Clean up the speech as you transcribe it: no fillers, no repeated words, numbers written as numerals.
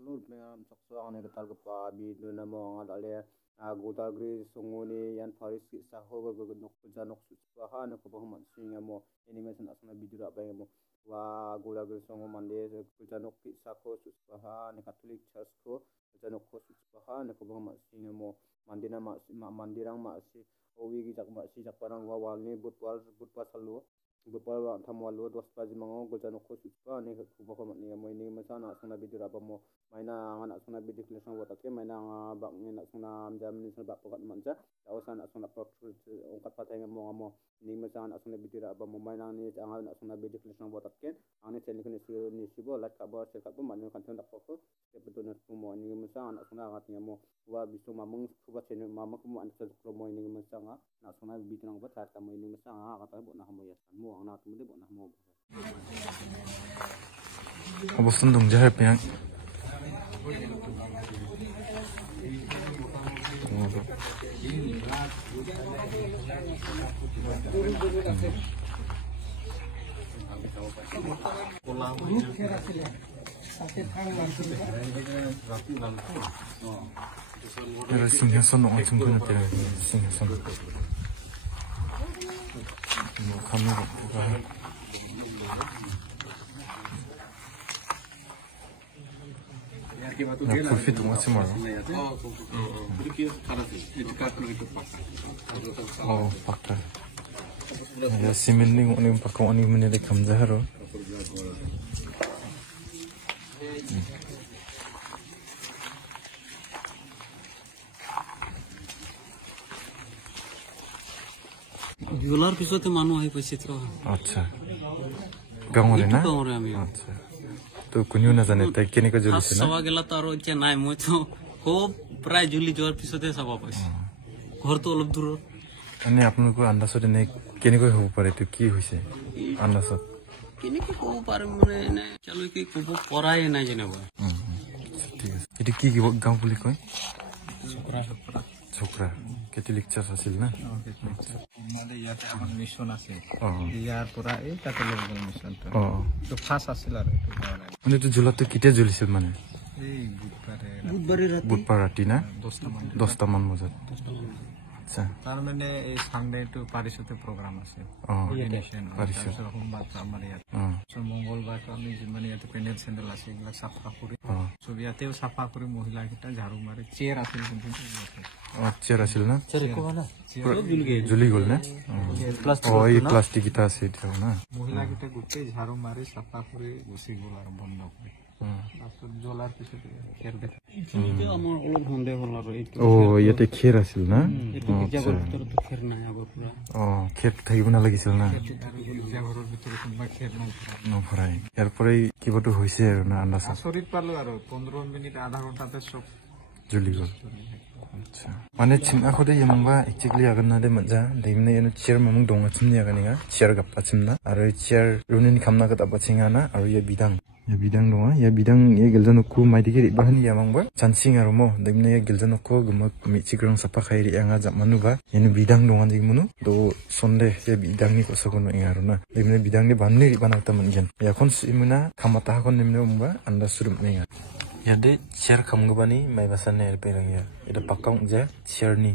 Salut mengam sakso ane ketar kepa bi duna mo ngadale godagri songoni yan faris ki saho go nok janok suha ne ko bahman singa mo animation asna bidura ba mo wa godagri songo mande janok ki sako suha ne catholic church ko janok ko suha ne ko bahman singa mo mandina ma mandirang ma si owi gi jak ma si jak parang wa walni butwal salu butwal thamwalu dospa jimango gojanok ko suha ne ko bahman ni mo ni masana asna bidura ba mo maina anak suna bidik lesong buat aku maina bak anak suna jam ni suna bak pokat manja tahu sana suna proses ungkat patah yang mau ni macam anak suna bidik apa mau maina ni jangan anak suna bidik lesong buat aku ane channel ni sibo like kabar share kabar mana kan tak pokok betul nak mau ni macam anak suna agat ni mau wa bisu mamung kuba channel mama kamu anak suna promo ni macam anak suna bidik nang buat saat kamu ini macam agat buat nak mau ya mau anak tu buat nak mau apa sendung jahit yang Ada singhasan orang sungguh nanti lagi singhasan. Kami bukan. Ya, profit macam mana? Oh, pakai. Ya, simen ni orang pakai orang ni mana dekam zaharo. Jualan pisau tu mana hai pasti tu. Acha. Gangore na? Gangore ami. Acha. तो कुन्यू न जाने तक किने को जुली से ना सवा गेला तारो इच्छा नाय मो तो को प्राय जुली जोर पिसोते सवा पास घर तो अलग दूर अने आपन को अंदाज ने किने को हो पारे तो की होइसे अंदाज किने को पारे मने ने चलो कि को पराय ना जने बा ठीक है इति की गांव पुलिस कोई छोकरा छोकरा कैथोलिक चर्च আছিল না মানে ইয়াতে আমাৰ মিশন আছে ইয়াৰ পৰা এই কাটলিক মিশন তো ফাস আছিল আৰু মানে তো জুলাতে কিটা জ্বলিছিল মানে এই বুধবাৰে ৰাতি না 10টা মান বজাত আচ্ছা তাৰ মানে এই সানডে টু পাৰিছতে প্ৰগ্ৰাম আছে পাৰিছত সোমবাৰ আমাৰ ইয়াত মঙ্গলবাৰ আমি মানে ইয়াতে পেনেল চেণ্ডেল আছে এইবিলাক চাফা কৰি সব ইয়াতেও চাফা কৰি মহিলা কিটা ঝাড়ু মাৰে চেয়াৰ আছিল কিন্তু চেয়াৰ আছিল না চেয়াৰ কো না জ্বলি গল না এই প্লাষ্টিক কিটা আছে এটা না মহিলা কিটা গোটেই ঝাড়ু মাৰি চাফা কৰি গুচি গল আৰু বন্ধ কৰি জ্বলাৰ পিছত খেৰ দেখা এইটো আমাৰ অলপ সন্দেহ হল আৰু এইটো ইয়াতে খেৰ আছিল না এইটো জাগৰ ভিতৰত খেৰ নাই আগৰ পৰা খেৰ থাকিব না লাগিছিল না জাগৰৰ ভিতৰত কোনবা খেৰ নভৰাই ইয়াৰ পৰাই কিবাটো হৈছে আৰু না আন্দাজ আচৰিত পালো আৰু 15 মিনিট আধা ঘণ্টাতে সব জ্বলি গল আচ্ছা মানে চিমা খদে ইয়ামবা একচুয়ালি আগনা দে মজা দেমনে এনো চেয়ার মামং দং চিমনি আগানিga চেয়ার গাপা চিমনা আৰু চেয়াৰ रुनिन खामना गता बचिङा ना আৰু या बिदां दङ या बिदां ये गेलजनकु माइदिगे बाहानि यामंबा चानसिं आरो म देमने या गेलजनकु गमक मिचिग्रं साफा खाइरि आङा जामानुबा एनु बिदां दङ दिगमुनु दो सन्डे या बिदांनि कसगनो इंगारो ना देमने बिदांनि बाननि बानाता मोनगोन याखन सिमुना खामाता हाखन नेमने उमबा आन्दा सुरुम नेगा यादे चेयर खामगबानि माइबासाने एरपेरंया एदा पाकां जे चेयरनि